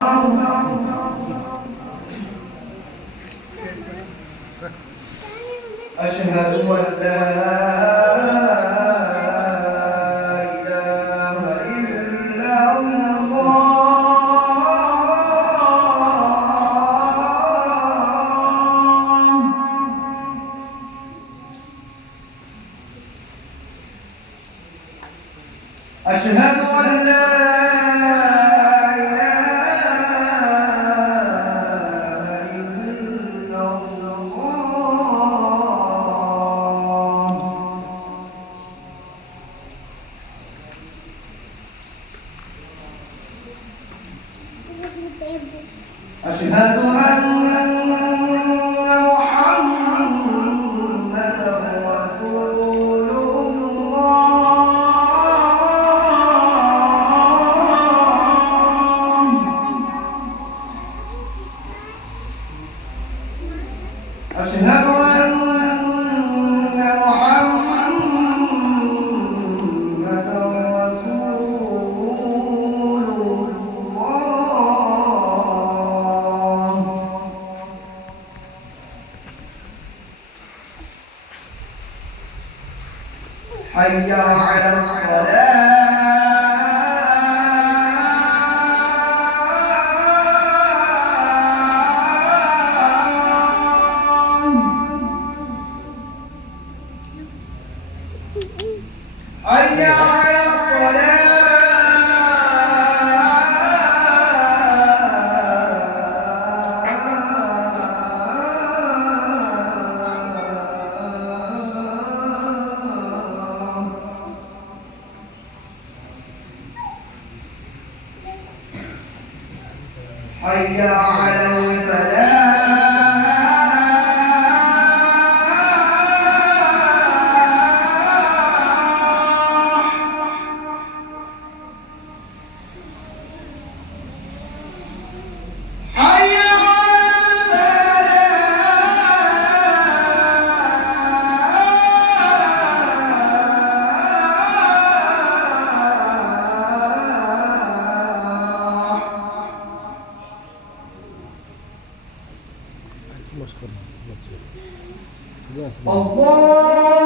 أشهد أن لا إله إلا الله. أشهد أن لا إله إلا الله. أشهد أن محمدًا رسول الله. أشهد أن محمدًا رسول الله. حي على الصلاة. حي على حي على الفلاح. حي على الفلاح. الله